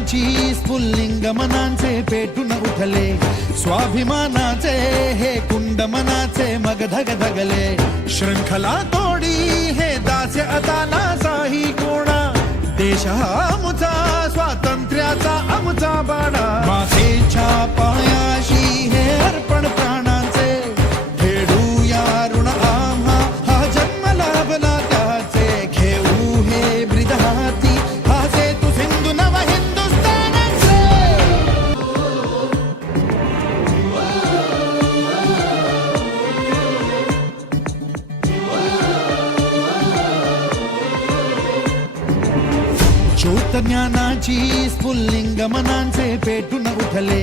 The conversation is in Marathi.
ज्ञानाची स्फुल्लिंग मनांचे पेटून उठले, स्वाभिमानाचे हे कुंड मनाचे मग धगधगले. शृंखला तोडी हे दास्य आता नासाही कोणा, देश हा आमचा स्वातंत्र्याचा आमचा बाणा. मातेच्या पायाशी हे अर्पण प्राणांचे, फेडूया ऋण आम्हा हा जन्म लाभला त्याचे. घेऊ हे ब्रिद हाती हा सेतू सिंधू नव हिंदुस्थानाचे. ज्योत ज्ञानाची स्फुल्लिंग मनांचे पेटून उठले,